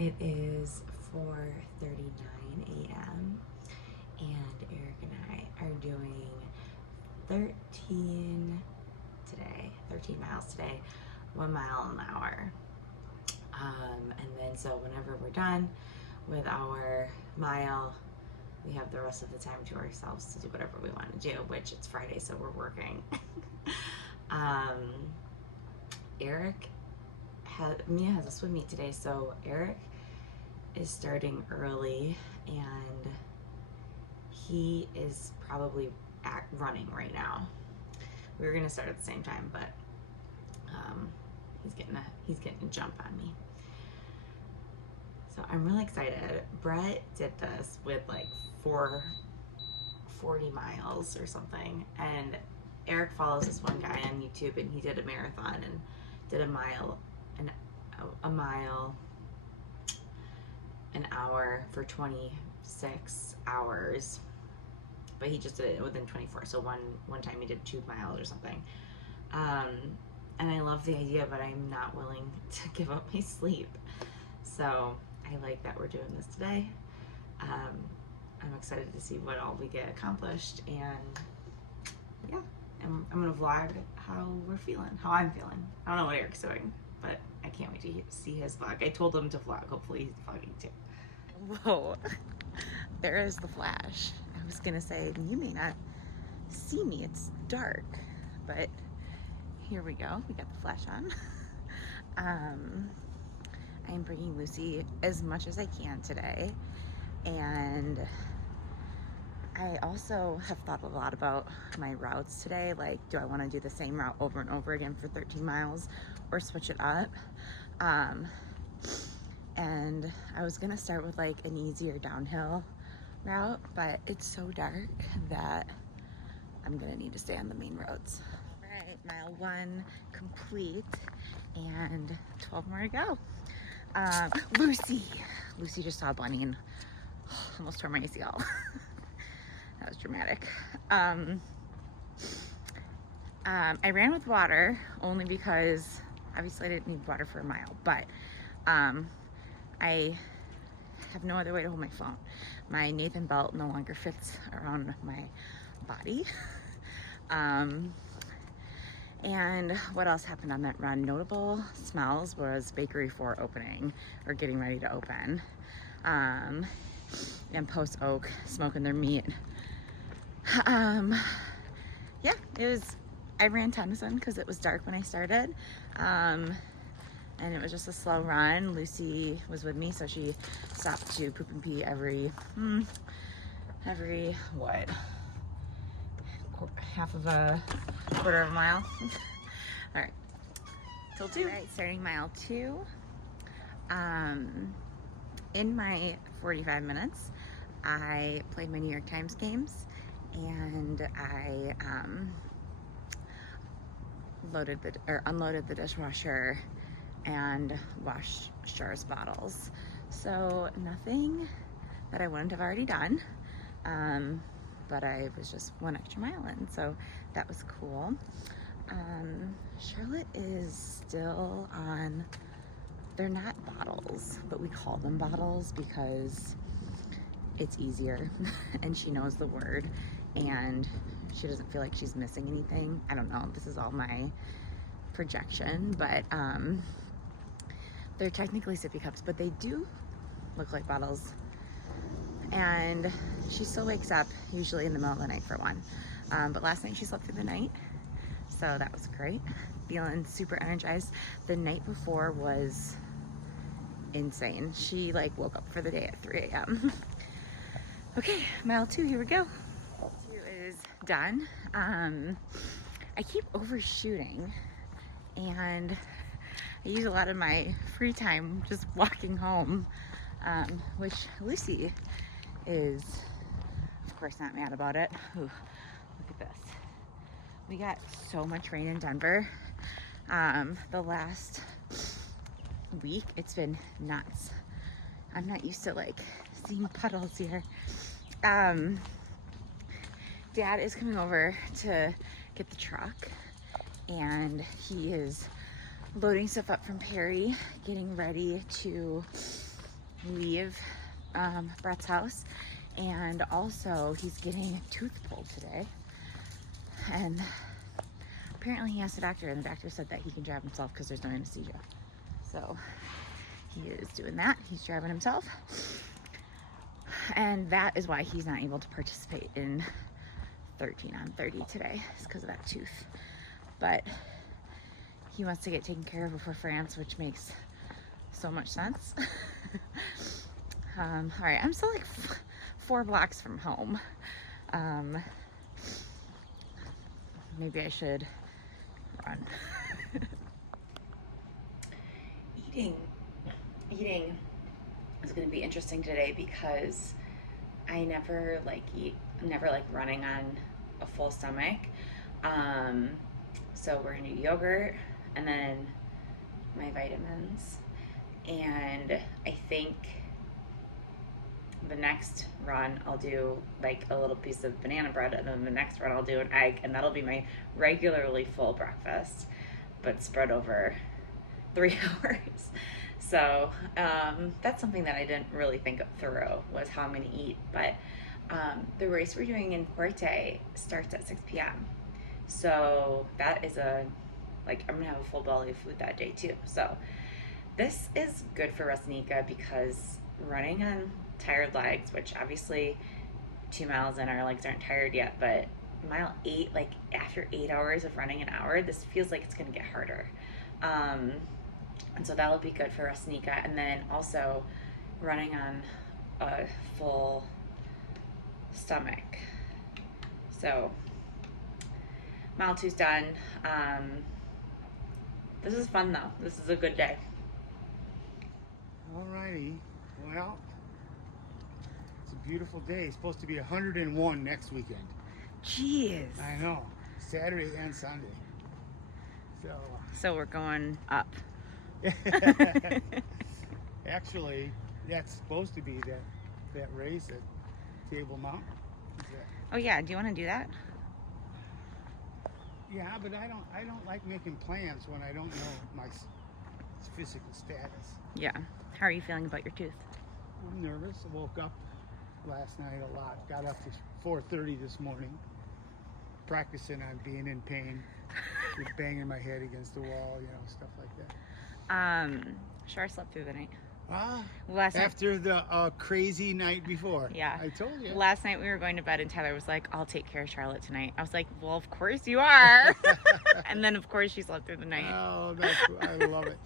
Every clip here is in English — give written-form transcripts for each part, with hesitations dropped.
It is 4:39 a.m. and Eric and I are doing 13 miles today, 1 mile an hour. And then so whenever we're done with our mile, we have the rest of the time to ourselves to do whatever we want to do, which it's Friday, so we're working. Eric Mia has a swim meet today, so Eric is starting early and he is probably running right now. We were gonna start at the same time, but he's getting a jump on me. So I'm really excited. Brett did this with like 40 miles or something, and Eric follows this one guy on YouTube, and he did a marathon and did a mile an hour for 26 hours, but he just did it within 24. So one time he did 2 miles or something. And I love the idea, but I'm not willing to give up my sleep. So I like that we're doing this today. I'm excited to see what all we get accomplished, and yeah, I'm gonna vlog how we're feeling, how I'm feeling. I don't know what Eric's doing, but I can't wait to see his vlog. I told him to vlog. Hopefully he's vlogging too. Whoa, there is the flash. I was gonna say, you may not see me, it's dark, but here we go. We got the flash on. I am bringing Lucy as much as I can today, and I also have thought a lot about my routes today. Like, do I want to do the same route over and over again for 13 miles or switch it up? And I was gonna start with like an easier downhill route, but it's so dark that I'm gonna need to stay on the main roads. All right, mile 1 complete and 12 more to go. Lucy just saw a bunny and almost tore my ACL. That was dramatic. I ran with water only because obviously I didn't need water for a mile, but I have no other way to hold my phone. My Nathan belt no longer fits around my body. And what else happened on that run? Notable smells was Bakery 4 opening, or getting ready to open. And Post Oak smoking their meat. Yeah, I ran Tennyson because it was dark when I started. And it was just a slow run. Lucy was with me, so she stopped to poop and pee every what? Half of a quarter of a mile. All right, till 2. All right, starting mile 2. In my 45 minutes, I played my New York Times games, and I unloaded the dishwasher and washed Char's bottles. So nothing that I wouldn't have already done. But I was just 1 extra mile in, so that was cool. Charlotte is still on, they're not bottles, but we call them bottles because it's easier and she knows the word and she doesn't feel like she's missing anything. I don't know, this is all my projection, but they're technically sippy cups, but they do look like bottles. And she still wakes up usually in the middle of the night for one. But last night she slept through the night, so that was great. Feeling super energized. The night before was insane. She like woke up for the day at 3 a.m. Okay, mile 2, here we go. 2 is done. I keep overshooting, and I use a lot of my free time just walking home, which Lucy is of course not mad about it. Ooh, look at this. We got so much rain in Denver. The last week it's been nuts. I'm not used to like seeing puddles here. Dad is coming over to get the truck, and he is loading stuff up from Perry, getting ready to leave Brett's house, and also he's getting a tooth pulled today, and apparently he asked the doctor, and the doctor said that he can drive himself because there's no anesthesia. So he is doing that. He's driving himself, and that is why he's not able to participate in 13 on 30 today. It's because of that tooth. But he wants to get taken care of before France, which makes so much sense. All right, I'm still like 4 blocks from home. Maybe I should run. Eating is going to be interesting today because I never like running on a full stomach. So we're gonna do yogurt and then my vitamins, and I think the next run I'll do like a little piece of banana bread, and then the next run I'll do an egg, and that'll be my regularly full breakfast, but spread over 3 hours. So that's something that I didn't really think through, was how I'm gonna eat. But the race we're doing in Puerto starts at 6 p.m. So that is I'm gonna have a full belly of food that day too. So this is good for Rusnika because running on tired legs, which obviously 2 miles in, our legs aren't tired yet, but mile 8, like after 8 hours of running an hour, this feels like it's gonna get harder. And so that'll be good for Rusnika. And then also running on a full stomach. So mile 2's done. This is fun though. This is a good day. Alrighty, well, it's a beautiful day. It's supposed to be 101 next weekend. Jeez. I know, Saturday and Sunday. So we're going up. Actually, that's supposed to be that race at Table Mountain. Oh yeah, do you want to do that? Yeah, but I don't like making plans when I don't know my physical status. Yeah. How are you feeling about your tooth? I'm nervous. I woke up last night a lot. Got up to 4:30 this morning, practicing on being in pain, just banging my head against the wall, stuff like that. Shar slept through the night. Last after the crazy night before. Yeah. I told you. Last night we were going to bed and Tyler was like, I'll take care of Charlotte tonight. I was like, well, of course you are. And then of course she slept through the night. Oh, I love it.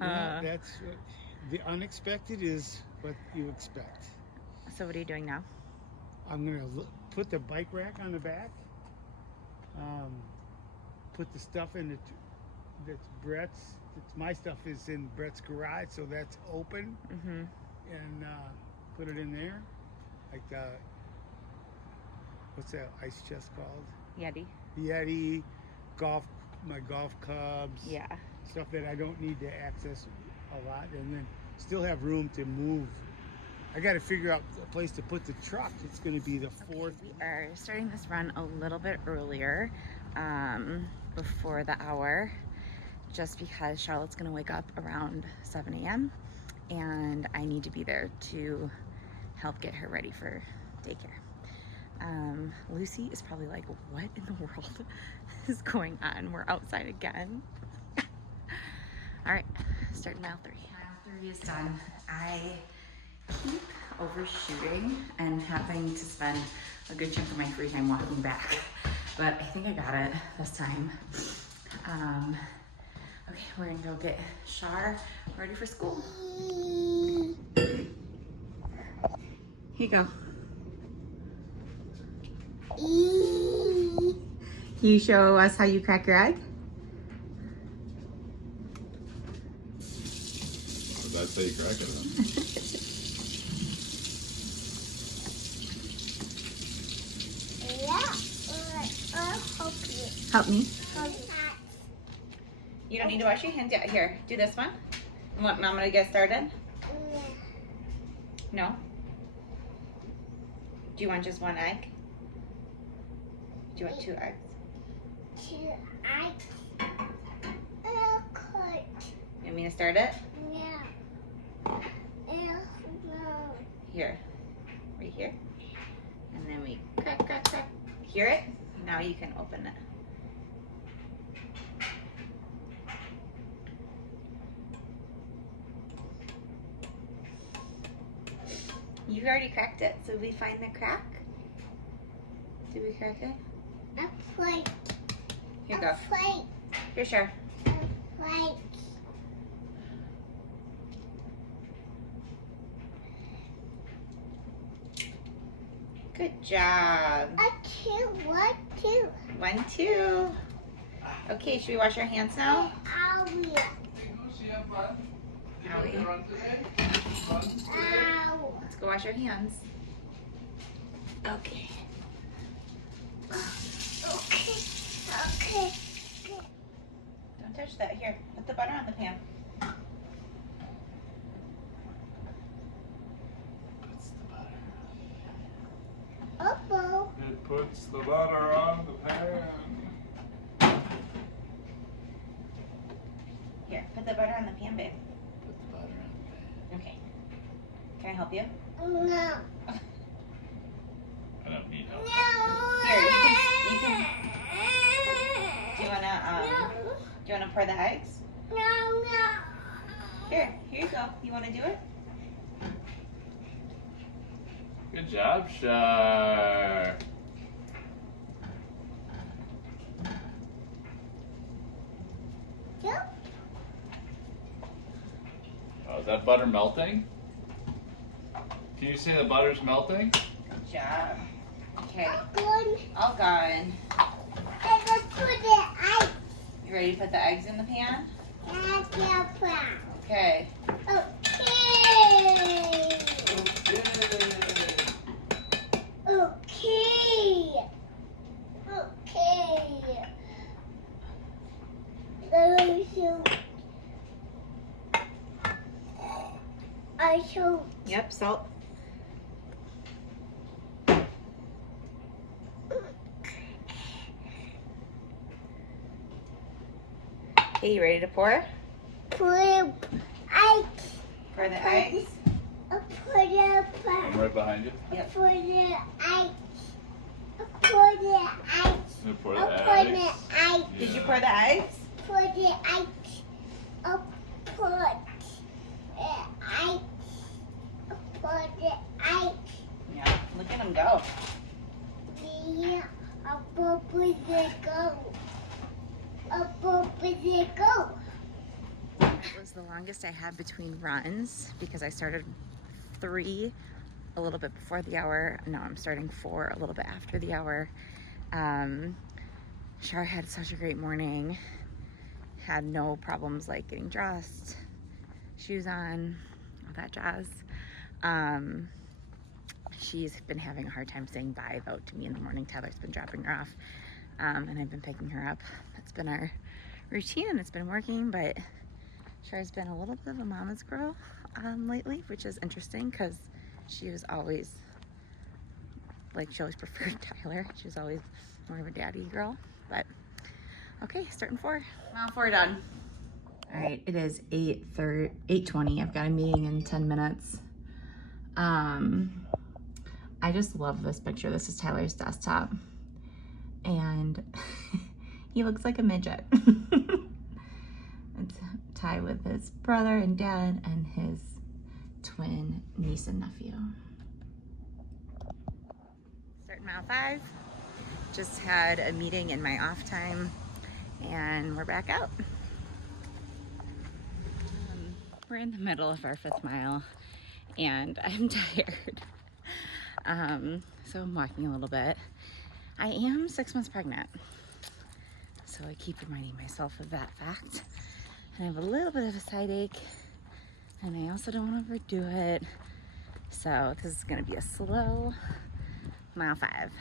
That's the unexpected is what you expect. So what are you doing now? I'm going to put the bike rack on the back. Put the stuff in that's Brett's. My stuff is in Brett's garage, so that's open. Mm-hmm. And put it in there, like the, what's that ice chest called? Yeti, my golf clubs. Yeah. Stuff that I don't need to access a lot, and then still have room to move. I got to figure out a place to put the truck. It's going to be the 4th. We are starting this run a little bit earlier, before the hour, just because Charlotte's gonna wake up around 7 a.m. and I need to be there to help get her ready for daycare. Lucy is probably like, what in the world is going on? We're outside again. All right, starting mile 3. Mile 3 is done. I keep overshooting and having to spend a good chunk of my free time walking back, but I think I got it this time. Okay, we're gonna go get Shar ready for school. Here you go. Can you show us how you crack your egg? That's how you crack it, huh? I'll help you. Help me. Yeah. You don't need to wash your hands yet. Here, do this one. You want Mama to get started? No? Do you want just 1 egg? Do you want 2 eggs? 2 eggs. You want me to start it? Yeah. Here. Right here. And then we crack, crack, crack. Hear it? Now you can open it. You already cracked it, so we find the crack? Did we crack it? A plate. Here, A go. plate. Here, sure. A plate. Good job. A two. What two? 1, 2. Okay, should we wash our hands now? Ow. Howie, Ow. let's go wash our hands. Okay. Okay. Okay. Don't touch that. Here, put the butter on the pan. Puts the butter. Uh-oh. It puts the butter on the pan. Here, put the butter on the pan, babe. Put the butter on the pan. Okay. Can I help you? No. I don't need help. No. Here, you can. Do you wanna pour the eggs? No. No. Here you go. You wanna do it? Good job, Shar. No. Oh, is that butter melting? Can you see the butter's melting? Good job. Okay, Good. all gone. Let's put the ice. You ready to put the eggs in the pan? That's your plan. Okay. Okay. Okay. Okay. I show. Yep, salt. Okay, you ready to pour? Put ice. Pour the eggs. Put the I'm right behind you. Yep. Put the ice. Put the ice. You pour Put the the eggs. ice. Did you Yeah. pour the eggs? Put the ice. Put the ice. Put the ice. Yeah. Look at them go. Yeah. Above the go. Above the go. It was the longest I had between runs because I started 3 a little bit before the hour. No, I'm starting 4 a little bit after the hour. Shar had such a great morning. Had no problems like getting dressed, shoes on, all that jazz. She's been having a hard time saying bye though to me in the morning. Tyler's been dropping her off, and I've been picking her up. That's been our routine and it's been working, but Char's been a little bit of a mama's girl lately, which is interesting because she was always, like, she always preferred Tyler. She was always more of a daddy girl, but okay, starting 4. Well, 4 done. All right, it is 8:20. I've got a meeting in 10 minutes. I just love this picture. This is Tyler's desktop, and he looks like a midget. It's Ty with his brother and dad and his twin niece and nephew. Starting mile 5. Just had a meeting in my off time and we're back out. We're in the middle of our 5th mile and I'm tired. So I'm walking a little bit. I am 6 months pregnant, so I keep reminding myself of that fact. And I have a little bit of a side ache, and I also don't want to overdo it. So this is gonna be a slow mile 5.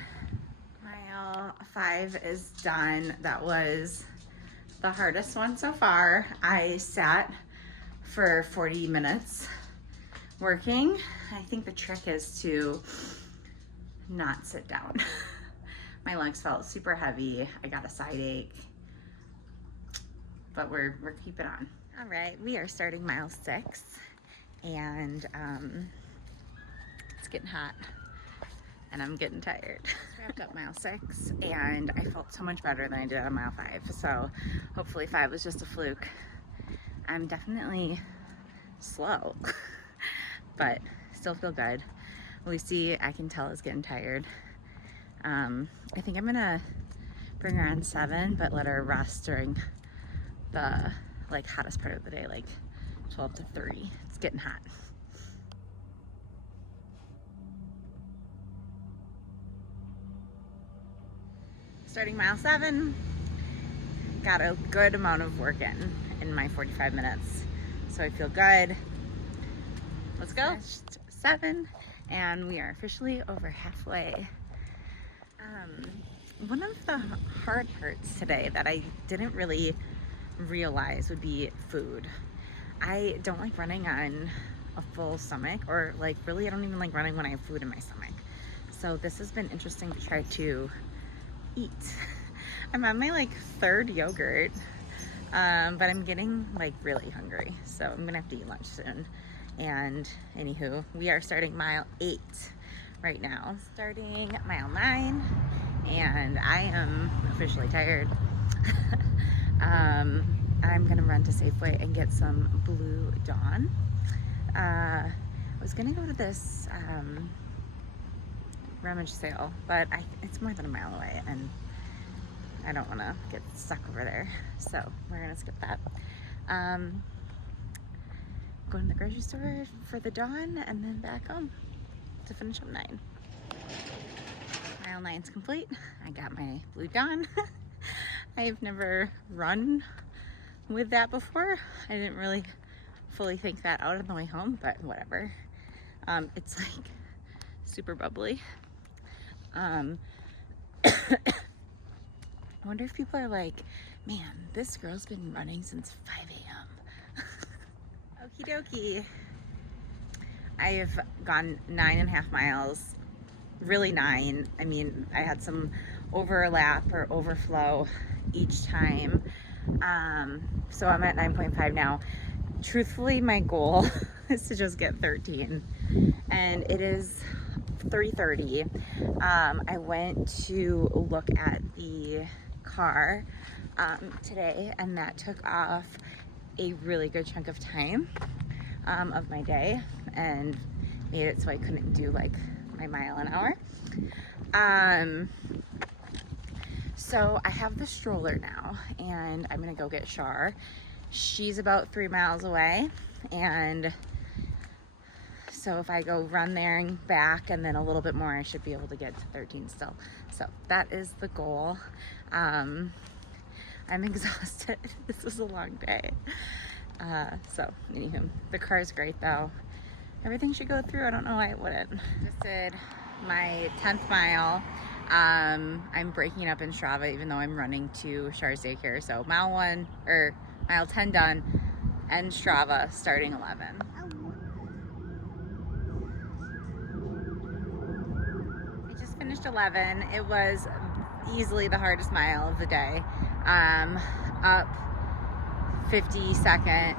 Mile 5 is done. That was the hardest one so far. I sat for 40 minutes working. I think the trick is to not sit down. My legs felt super heavy. I got a side ache, but we're keeping on. All right, we are starting mile 6, and getting hot and I'm getting tired. Wrapped up mile 6 and I felt so much better than I did on mile 5. So hopefully 5 was just a fluke. I'm definitely slow, but still feel good. Lucy, I can tell, is getting tired. I think I'm gonna bring her on 7, but let her rest during the like hottest part of the day, like 12 to 3. It's getting hot. Starting mile 7, got a good amount of work in my 45 minutes, so I feel good. Let's go. 7, and we are officially over halfway. One of the hard parts today that I didn't really realize would be food. I don't like running on a full stomach, or like really I don't even like running when I have food in my stomach. So this has been interesting to try to eat. I'm on my like 3rd yogurt, but I'm getting like really hungry, so I'm gonna have to eat lunch soon. And anywho, we are starting mile 8 right now. Starting mile 9, and I am officially tired. I'm gonna run to Safeway and get some Blue Dawn. I was gonna go to this rummage sale, but it's more than a mile away and I don't want to get stuck over there, so we're gonna skip that. Going to the grocery store for the Dawn and then back home to finish up 9. Mile 9's complete. I got my Blue Dawn. I've never run with that before. I didn't really fully think that out on the way home, but whatever. It's like super bubbly. I wonder if people are like, man, this girl's been running since 5 a.m. Okie dokie. I have gone 9.5 miles, really 9. I mean, I had some overlap or overflow each time. So I'm at 9.5 now. Truthfully, my goal is to just get 13, and it is 3:30. I went to look at the car today, and that took off a really good chunk of time of my day and made it so I couldn't do like my mile an hour. So I have the stroller now, and I'm gonna go get Shar. She's about 3 miles away, and so if I go run there and back and then a little bit more, I should be able to get to 13 still. So that is the goal. I'm exhausted. This was a long day. So anywho, the car is great though. Everything should go through. I don't know why it wouldn't. Just did my 10th mile. I'm breaking up in Strava even though I'm running to Shar's daycare. So mile 10 done, and Strava starting 11. I just finished 11. It was easily the hardest mile of the day. Up 52nd.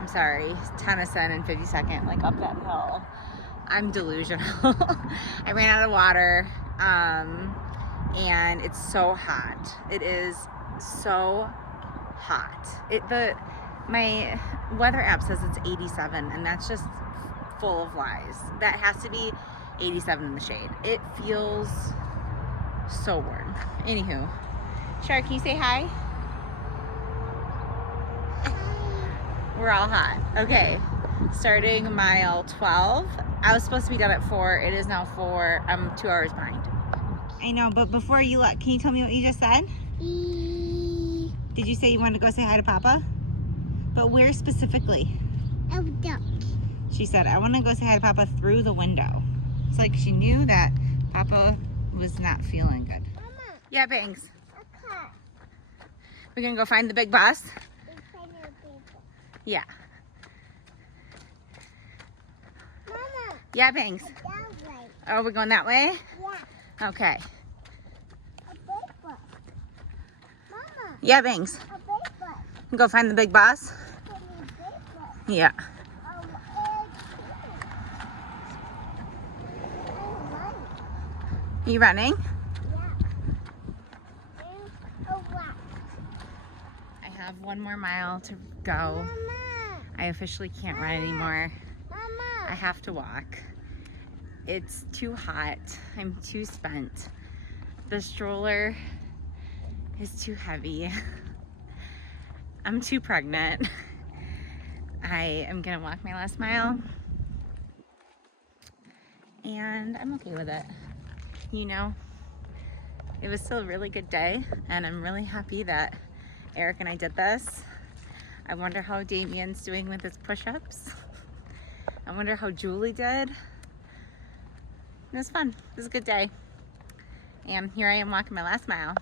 I'm sorry, Tennyson and 52nd, like up that hill. I'm delusional. I ran out of water, and it's so hot. It is so hot. My weather app says it's 87, and that's just full of lies. That has to be 87 in the shade. It feels so warm. Anywho, Shar, can you say hi? We're all hot. Okay, starting mile 12. I was supposed to be done at 4. It is now 4. I'm 2 hours behind. I know, but before you can you tell me what you just said? Did you say you wanted to go say hi to Papa? But where specifically? She said, I want to go say hi to Papa through the window. It's like she knew that Papa was not feeling good. Mama. Yeah, Bangs. Okay. We're going to go find the big bus? Yeah. Mama. Yeah, Bangs. That way. Oh, we're going that way? Yeah. Okay. A big bus. Mama. Yeah, Bangs. A big bus. Go find the big bus? Can you big bus? Yeah. You running? Oh, wow. I have one more mile to go. Mama. I officially can't run anymore. I Mama. have to walk. It's too hot. I'm too spent. The stroller is too heavy. I'm too pregnant. I am gonna walk my last mile and I'm okay with it. You know, it was still a really good day and I'm really happy that Eric and I did this. I wonder how Damien's doing with his push-ups. I wonder how Julie did. It was fun. It was a good day. And here I am walking my last mile.